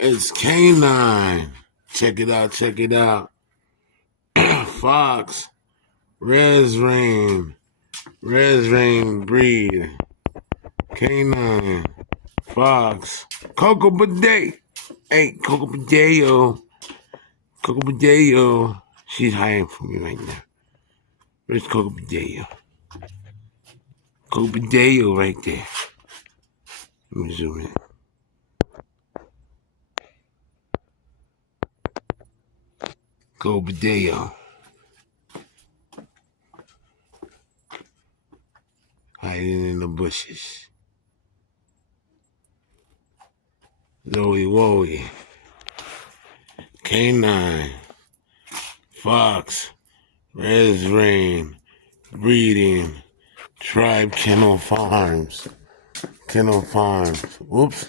It's Canine. Check it out, check it out. Fox, Reaz breed. Canine, Fox, Coco Bidet. Hey, Coco Bideo. Coco Bideo. She's hiding from me right now. Where's Coco Bideo? Coco Bideo right there. Let me zoom in. Coco Bideo. Hiding in the bushes. Zoe Wowie. Canine. Fox. Reaz breeding. Tribe Kennel Farms. Whoops.